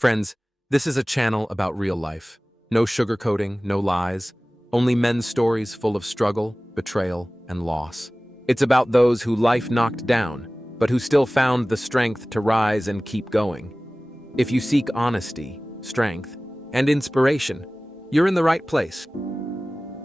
Friends, this is a channel about real life. No sugarcoating, no lies, only men's stories full of struggle, betrayal, and loss. It's about those who life knocked down, but who still found the strength to rise and keep going. If you seek honesty, strength, and inspiration, you're in the right place.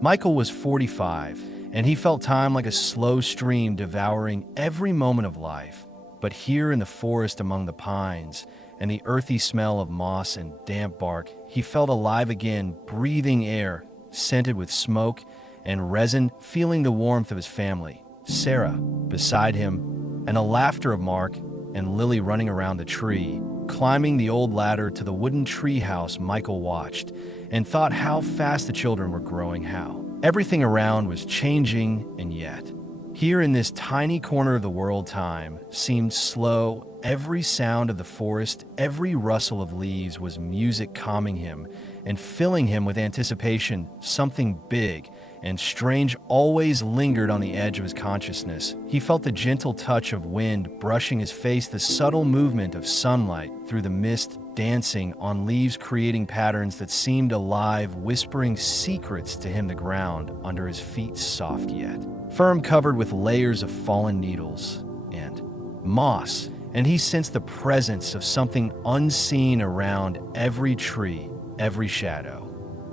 Michael was 45, and he felt time like a slow stream devouring every moment of life. But here in the forest among the pines, and the earthy smell of moss and damp bark, he felt alive again, breathing air, scented with smoke and resin, feeling the warmth of his family. Sarah, beside him, and the laughter of Mark and Lily running around the tree, climbing the old ladder to the wooden tree house. Michael watched and thought how fast the children were growing, how everything around was changing, and yet, here in this tiny corner of the world, time seemed slow. Every sound of the forest, every rustle of leaves was music, calming him and filling him with anticipation. Something big and strange always lingered on the edge of his consciousness. He felt the gentle touch of wind brushing his face, the subtle movement of sunlight through the mist dancing on leaves, creating patterns that seemed alive, whispering secrets to him. The ground under his feet, soft yet firm, covered with layers of fallen needles and moss, and he sensed the presence of something unseen around every tree, every shadow.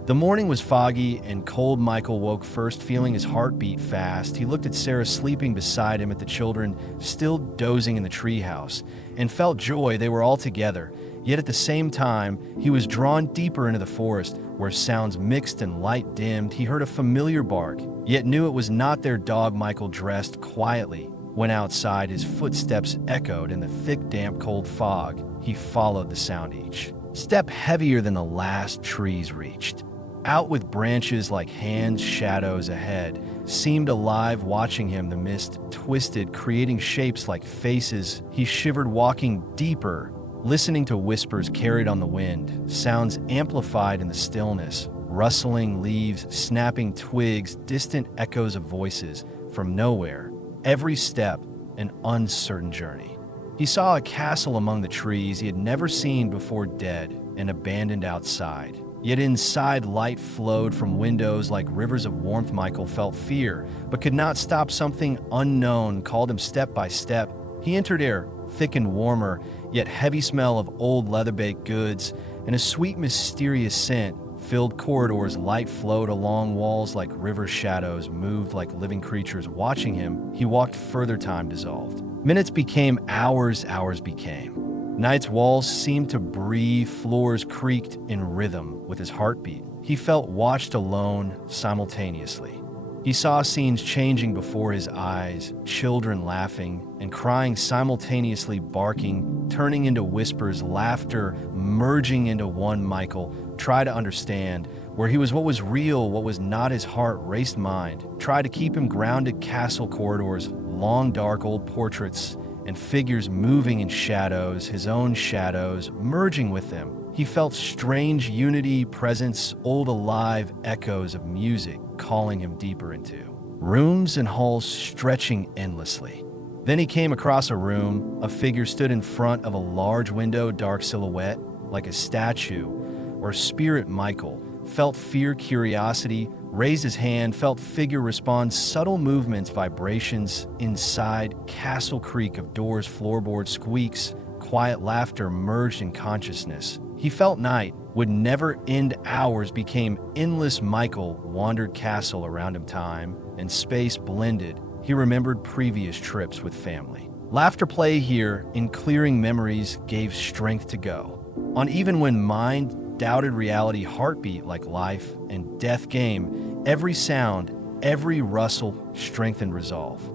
The morning was foggy and cold. Michael woke first, feeling his heart beat fast. He looked at Sarah sleeping beside him, at the children still dozing in the treehouse, and felt joy. They were all together. Yet at the same time, he was drawn deeper into the forest, where sounds mixed and light dimmed. He heard a familiar bark, yet knew it was not their dog. Michael dressed quietly, went outside. His footsteps echoed in the thick, damp, cold fog. He followed the sound, each step heavier than the last trees reached. Out with branches like hands, shadows ahead seemed alive, watching him. The mist twisted, creating shapes like faces. He shivered, walking deeper, listening to whispers carried on the wind, sounds amplified in the stillness, rustling leaves, snapping twigs, distant echoes of voices from nowhere. Every step, an uncertain journey. He saw a castle among the trees he had never seen before, dead and abandoned outside. Yet inside, light flowed from windows like rivers of warmth. Michael felt fear, but could not stop. Something unknown called him step by step. He entered air, thick and warmer, yet heavy smell of old leather-baked goods, and a sweet, mysterious scent filled corridors. Light flowed along walls like river, shadows moved like living creatures watching him. He walked further, time dissolved. Minutes became hours, hours became night's walls seemed to breathe, floors creaked in rhythm with his heartbeat. He felt watched, alone, simultaneously. He saw scenes changing before his eyes, children laughing and crying simultaneously, barking, turning into whispers, laughter merging into one. Michael tried to understand where he was, what was real, what was not. His heart raced, mind tried to keep him grounded. Castle corridors, long dark old portraits, and figures moving in shadows, his own shadows merging with them. He felt strange unity, presence, old alive echoes of music calling him deeper into rooms and halls stretching endlessly. Then he came across a room. A figure stood in front of a large window, dark silhouette, like a statue or spirit. Michael felt fear, curiosity, raised his hand, felt figure respond, subtle movements, vibrations inside. Castle creak of doors, floorboard squeaks, quiet laughter merged in consciousness. He felt night would never end. Hours became endless. Michael wandered castle around him. Time and space blended. He remembered previous trips with family. Laughter, play here in clearing memories, gave strength to go on even when mind doubted reality. Heartbeat like life and death game. Every sound, every rustle strengthened resolve.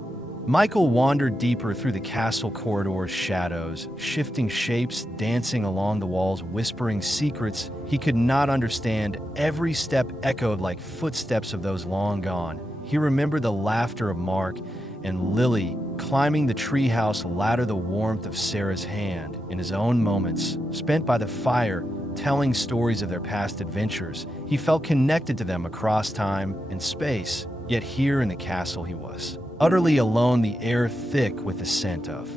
Michael wandered deeper through the castle corridors, shadows, shifting shapes, dancing along the walls, whispering secrets he could not understand. Every step echoed like footsteps of those long gone. He remembered the laughter of Mark and Lily climbing the treehouse ladder, the warmth of Sarah's hand in his own moments spent by the fire, telling stories of their past adventures. He felt connected to them across time and space. Yet here in the castle he was utterly alone, the air thick with the scent of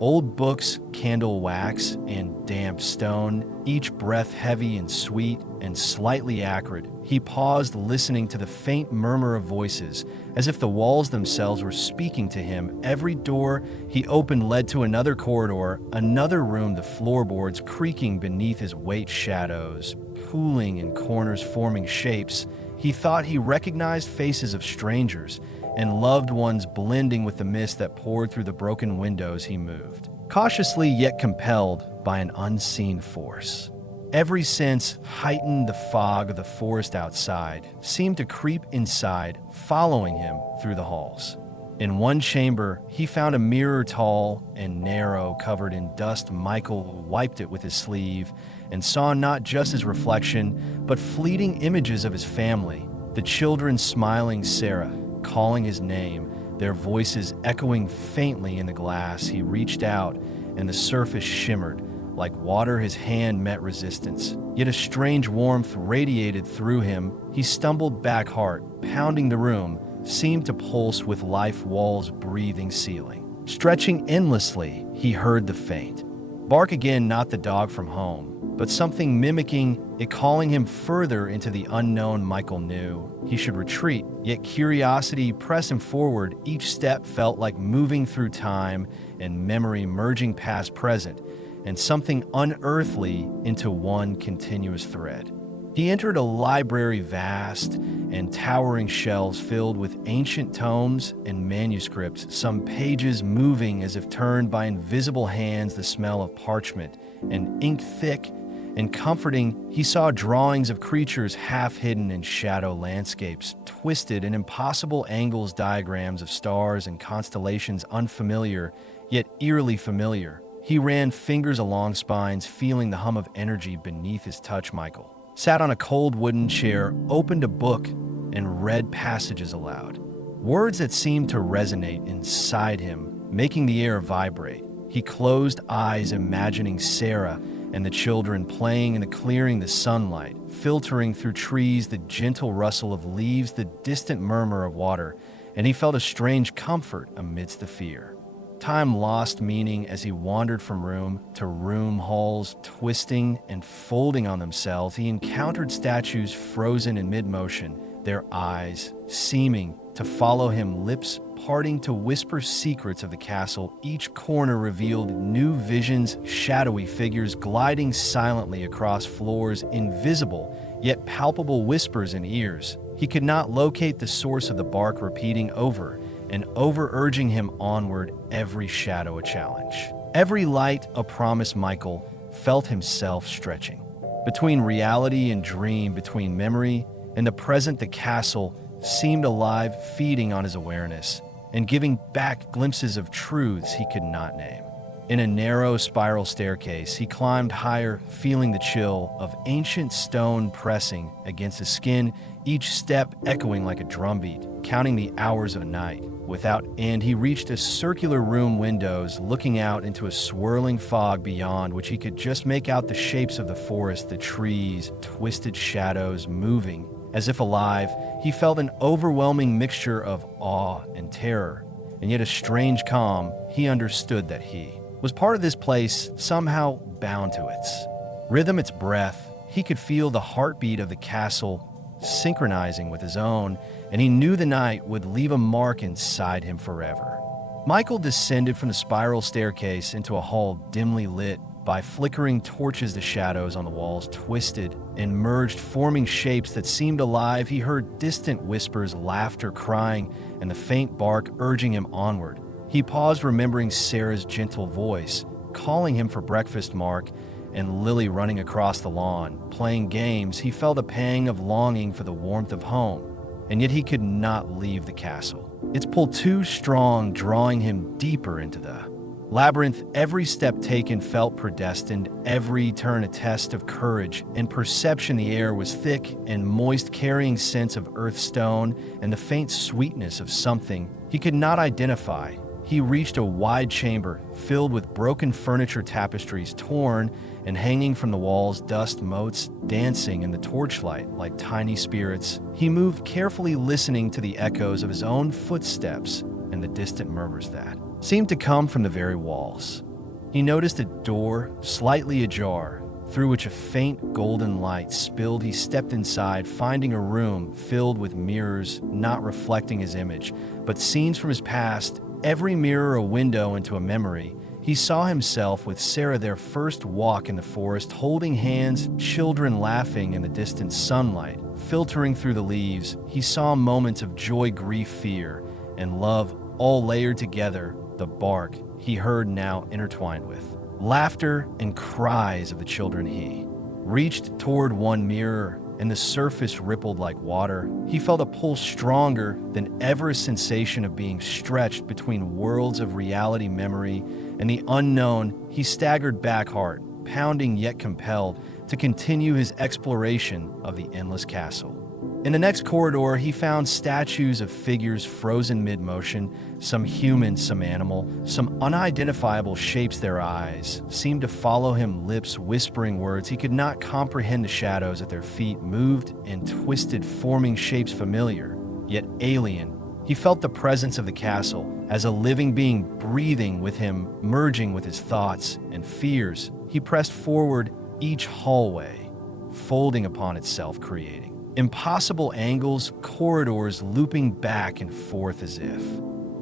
Old books, candle wax, and damp stone, each breath heavy and sweet and slightly acrid. He paused, listening to the faint murmur of voices, as if the walls themselves were speaking to him. Every door he opened led to another corridor, another room, the floorboards creaking beneath his weight, shadows pooling in corners, forming shapes. He thought he recognized faces of strangers and loved ones blending with the mist that poured through the broken windows. He moved, cautiously yet compelled by an unseen force. Every sense heightened. The fog of the forest outside seemed to creep inside, following him through the halls. In one chamber, he found a mirror, tall and narrow, covered in dust. Michael wiped it with his sleeve and saw not just his reflection, but fleeting images of his family, the children smiling, Sarah calling his name, their voices echoing faintly in the glass. He reached out, and the surface shimmered like water. His hand met resistance, yet a strange warmth radiated through him. He stumbled back, heart pounding. The room seemed to pulse with life, walls breathing, ceiling stretching endlessly. He heard the faint bark again, not the dog from home, but something mimicking it, calling him further into the unknown. Michael knew he should retreat, yet curiosity pressed him forward. Each step felt like moving through time and memory, merging past, present, and something unearthly into one continuous thread. He entered a library, vast and towering, shelves filled with ancient tomes and manuscripts, some pages moving as if turned by invisible hands. The smell of parchment and ink, thick and comforting. He saw drawings of creatures half hidden in shadow, landscapes twisted in impossible angles, diagrams of stars and constellations, unfamiliar yet eerily familiar. He ran fingers along spines, feeling the hum of energy beneath his touch. Michael sat on a cold wooden chair, opened a book, and read passages aloud. Words that seemed to resonate inside him, making the air vibrate. He closed eyes, imagining Sarah and the children playing in the clearing, the sunlight filtering through trees, the gentle rustle of leaves, the distant murmur of water, and he felt a strange comfort amidst the fear. Time lost meaning as he wandered from room to room, halls twisting and folding on themselves. He encountered statues frozen in mid-motion, their eyes seeming to follow him, lips parting to whisper secrets of the castle. Each corner revealed new visions, shadowy figures gliding silently across floors, invisible yet palpable whispers in ears. He could not locate the source of the bark, repeating over and over, urging him onward, every shadow a challenge, every light a promise. Michael felt himself stretching between reality and dream, between memory and the present. The castle seemed alive, feeding on his awareness and giving back glimpses of truths he could not name. In a narrow spiral staircase, he climbed higher, feeling the chill of ancient stone pressing against his skin, each step echoing like a drumbeat, counting the hours of night without end. He reached a circular room, windows looking out into a swirling fog beyond which he could just make out the shapes of the forest, the trees, twisted shadows moving as if alive. He felt an overwhelming mixture of awe and terror, and yet a strange calm. He understood that he was part of this place, somehow bound to its rhythm, its breath. He could feel the heartbeat of the castle synchronizing with his own, and he knew the night would leave a mark inside him forever. Michael descended from the spiral staircase into a hall dimly lit by flickering torches. The shadows on the walls twisted and merged, forming shapes that seemed alive. He heard distant whispers, laughter, crying, and the faint bark urging him onward. He paused, remembering Sarah's gentle voice, calling him for breakfast, Mark, and Lily running across the lawn, playing games. He felt a pang of longing for the warmth of home, and yet he could not leave the castle. Its pull too strong, drawing him deeper into the labyrinth. Every step taken felt predestined, every turn a test of courage and perception. The air was thick and moist, carrying scents of earth, stone, and the faint sweetness of something he could not identify. He reached a wide chamber filled with broken furniture, tapestries torn and hanging from the walls, dust motes dancing in the torchlight like tiny spirits. He moved carefully, listening to the echoes of his own footsteps and the distant murmurs that seemed to come from the very walls. He noticed a door, slightly ajar, through which a faint golden light spilled. He stepped inside, finding a room filled with mirrors not reflecting his image, but scenes from his past, every mirror a window into a memory. He saw himself with Sarah, their first walk in the forest, holding hands, children laughing in the distant sunlight, filtering through the leaves. He saw moments of joy, grief, fear, and love, all layered together. The bark he heard now intertwined with laughter and cries of the children. He reached toward one mirror, and the surface rippled like water. He felt a pull stronger than ever, a sensation of being stretched between worlds of reality, memory, and the unknown. He staggered back, heart pounding yet compelled to continue his exploration of the endless castle. In the next corridor, he found statues of figures frozen mid-motion, some human, some animal, some unidentifiable shapes. Their eyes seemed to follow him, lips whispering words he could not comprehend. The shadows at their feet moved and twisted, forming shapes familiar, yet alien. He felt the presence of the castle as a living being breathing with him, merging with his thoughts and fears. He pressed forward, each hallway folding upon itself, creating impossible angles, corridors looping back and forth as if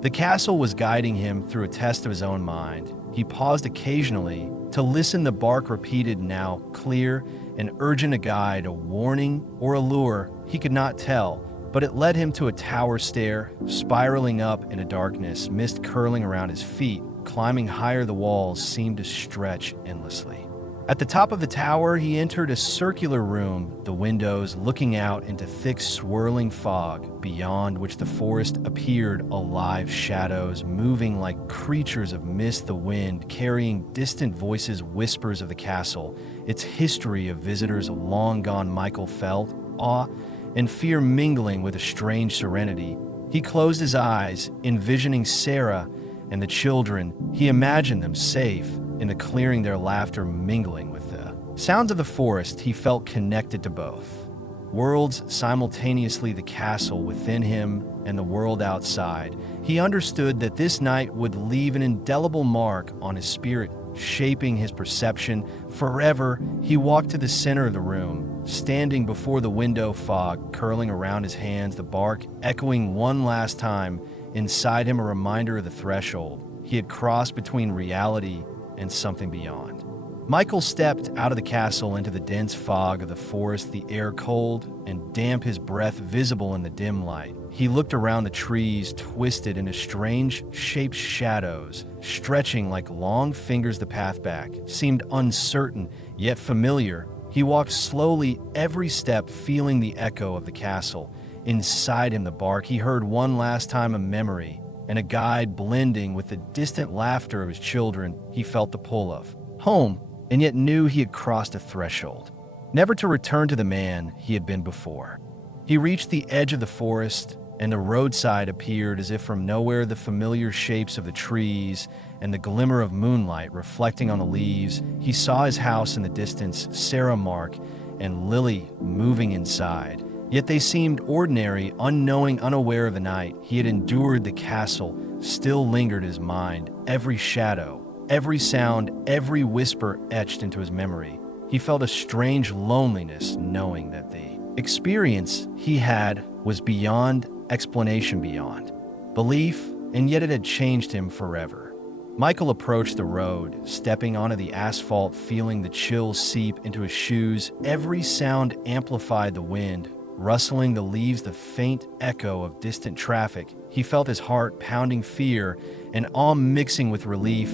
the castle was guiding him through a test of his own mind. He paused occasionally to listen. The bark repeated, now clear and urgent, a guide, a warning, or a lure. He could not tell, but it led him to a tower stair, spiraling up into darkness, mist curling around his feet. Climbing higher, the walls seemed to stretch endlessly. At the top of the tower, he entered a circular room, the windows looking out into thick, swirling fog, beyond which the forest appeared alive, shadows moving like creatures of mist, the wind carrying distant voices, whispers of the castle, its history of visitors long gone. Michael felt awe and fear mingling with a strange serenity. He closed his eyes, envisioning Sarah and the children. He imagined them safe in the clearing, their laughter mingling with the sounds of the forest. He felt connected to both worlds simultaneously, the castle within him and the world outside. He understood that this night would leave an indelible mark on his spirit, shaping his perception forever. He walked to the center of the room, standing before the window, fog curling around his hands, the bark echoing one last time inside him, a reminder of the threshold he had crossed between reality and something beyond. Michael stepped out of the castle into the dense fog of the forest, the air cold and damp, his breath visible in the dim light. He looked around, the trees twisted into strange shaped shadows, stretching like long fingers. The path back seemed uncertain yet familiar. He walked slowly, every step feeling the echo of the castle inside him. The bark he heard one last time, a memory and a guide blending with the distant laughter of his children. He felt the pull of home, and yet knew he had crossed a threshold, never to return to the man he had been before. He reached the edge of the forest, and the roadside appeared as if from nowhere, the familiar shapes of the trees and the glimmer of moonlight reflecting on the leaves. He saw his house in the distance, Sarah, Mark, and Lily moving inside. Yet they seemed ordinary, unknowing, unaware of the night he had endured. The castle still lingered his mind, every shadow, every sound, every whisper etched into his memory. He felt a strange loneliness, knowing that the experience he had was beyond explanation, beyond belief, and yet it had changed him forever. Michael approached the road, stepping onto the asphalt, feeling the chills seep into his shoes. Every sound amplified, the wind rustling the leaves, the faint echo of distant traffic. He felt his heart pounding, fear and awe mixing with relief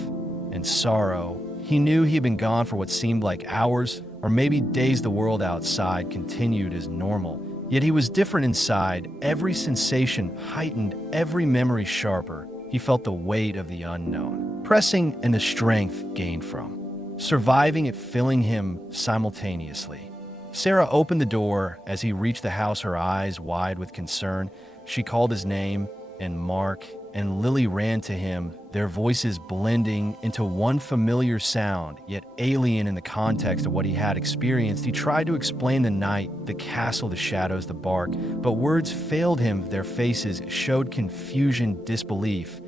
and sorrow. He knew he had been gone for what seemed like hours, or maybe days. The world outside continued as normal, yet he was different inside. Every sensation heightened, every memory sharper. He felt the weight of the unknown pressing, and the strength gained from surviving it filling him simultaneously. Sarah opened the door as he reached the house, her eyes wide with concern. She called his name, and Mark and Lily ran to him, their voices blending into one familiar sound, yet alien in the context of what he had experienced. He tried to explain the night, the castle, the shadows, the bark, but words failed him. Their faces showed confusion, disbelief.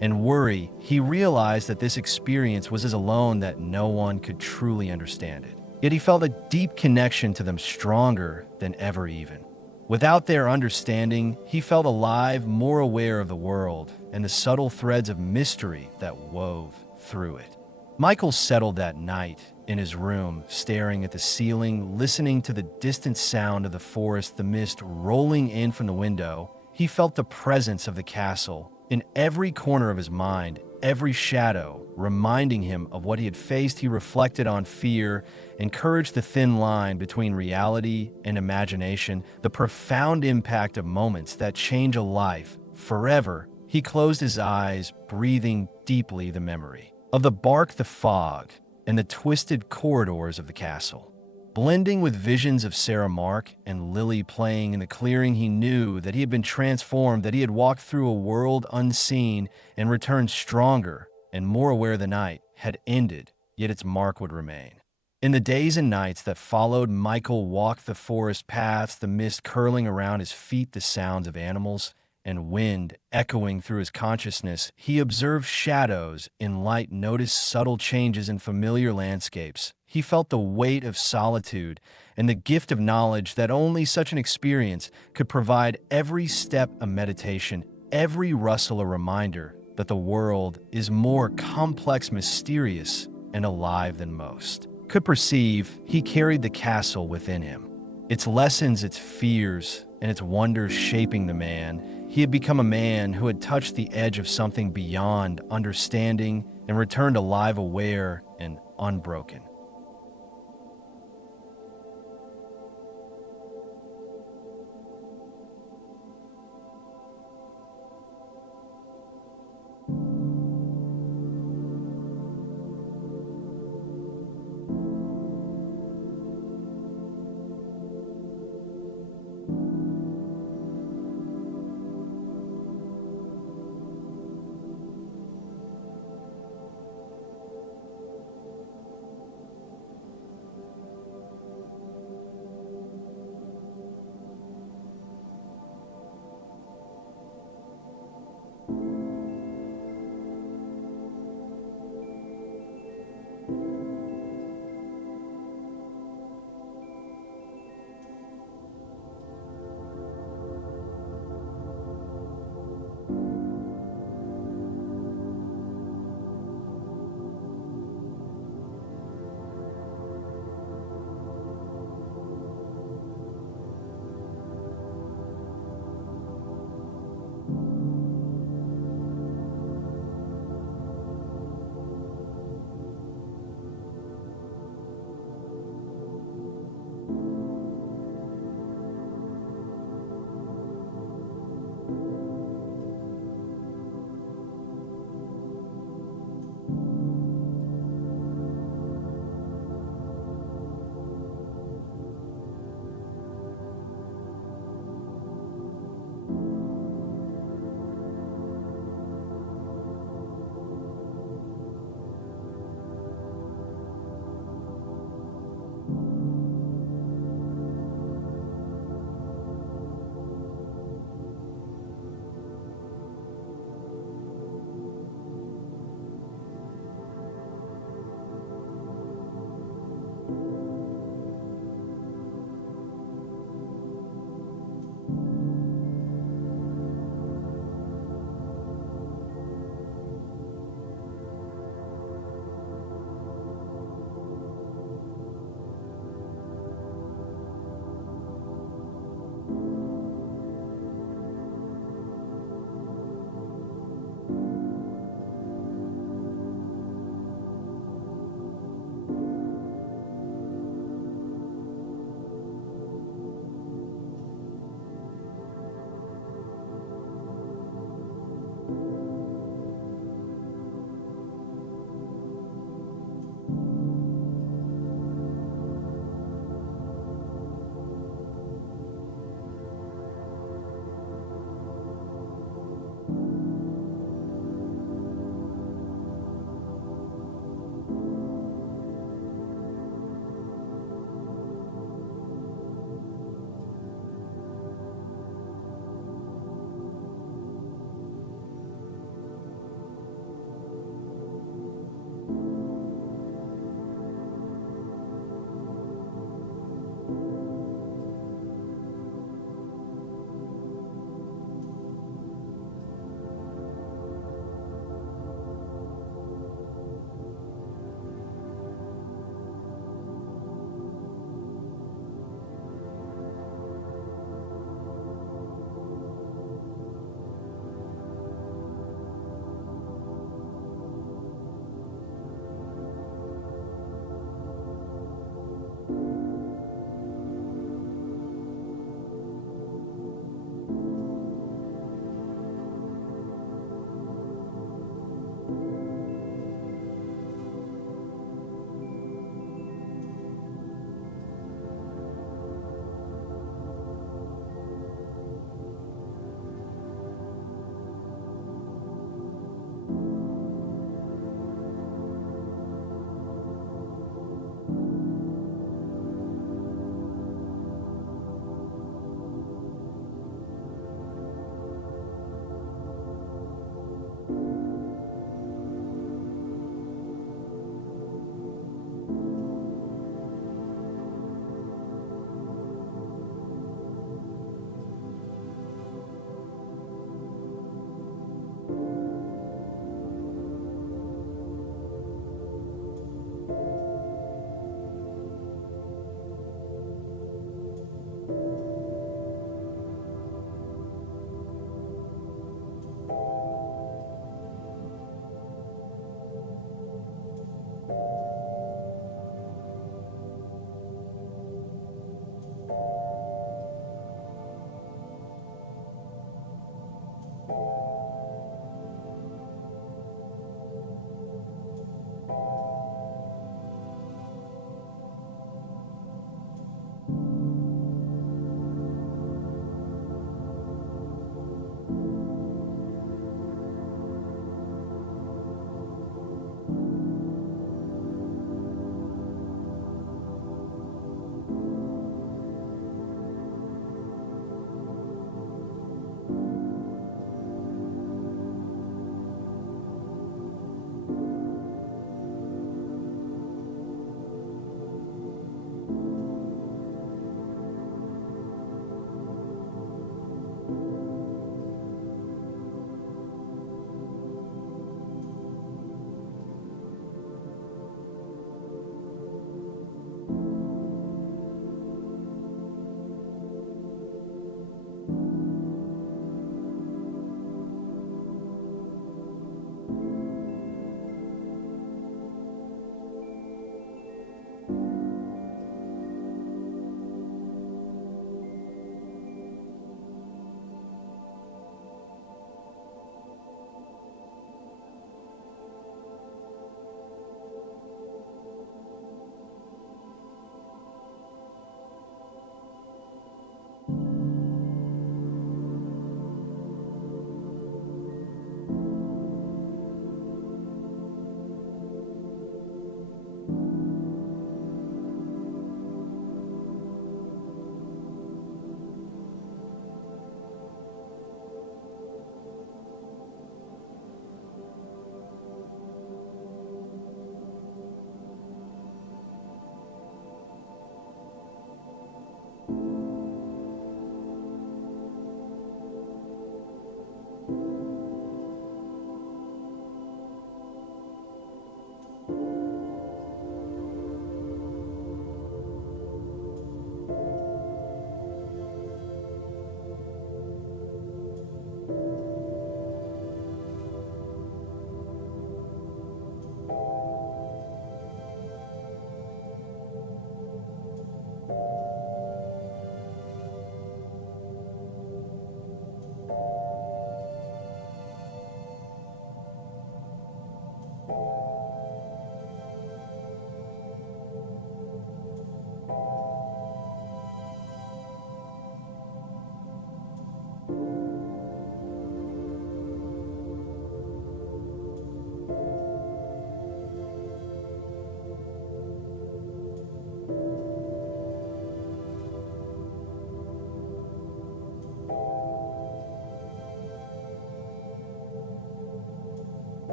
and worry, he realized that this experience was as alone that no one could truly understand it. Yet he felt a deep connection to them, stronger than ever even. Without their understanding, he felt alive, more aware of the world and the subtle threads of mystery that wove through it. Michael settled that night in his room, staring at the ceiling, listening to the distant sound of the forest, the mist rolling in from the window. He felt the presence of the castle in every corner of his mind, every shadow reminding him of what he had faced. He reflected on fear, encouraged the thin line between reality and imagination, the profound impact of moments that change a life forever. He closed his eyes, breathing deeply the memory of the bark, the fog, and the twisted corridors of the castle. Blending with visions of Sarah Mark and Lily playing in the clearing, he knew that he had been transformed, that he had walked through a world unseen and returned stronger and more aware. The night had ended, yet its mark would remain. In the days and nights that followed, Michael walked the forest paths, the mist curling around his feet, the sounds of animals and wind echoing through his consciousness. He observed shadows in light, noticed subtle changes in familiar landscapes. He felt the weight of solitude and the gift of knowledge that only such an experience could provide. Every step a meditation, every rustle a reminder that the world is more complex, mysterious, and alive than most could perceive. He carried the castle within him, its lessons, its fears, and its wonders shaping the man. He had become a man who had touched the edge of something beyond understanding and returned alive, aware, and unbroken.